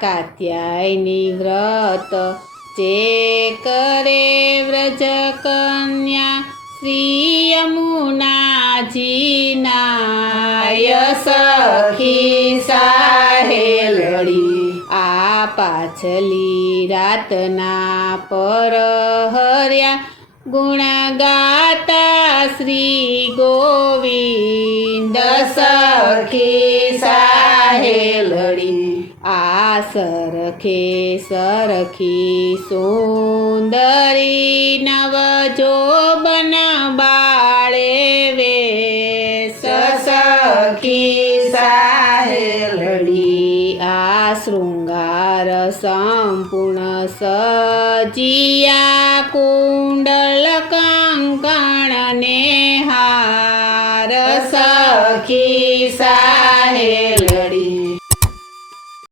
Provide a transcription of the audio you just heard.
કાત્યાયની વ્રત જે કરે વ્રજ કન્યા શ્રી યમુનાજીના સખી સાહેલડી આ પાછલી રાતના પરહર્યા ગુણ ગાતા શ્રી ગોવિંદ સખી સાહેલડી આ સરખે સરખી સુંદરી નવ જોબન બાળે વેશ સખી સાહેલડી આ શૃંગાર સંપૂર્ણ સજિયા કુંડલ કંકણ ને હાર સખી સાહેલડી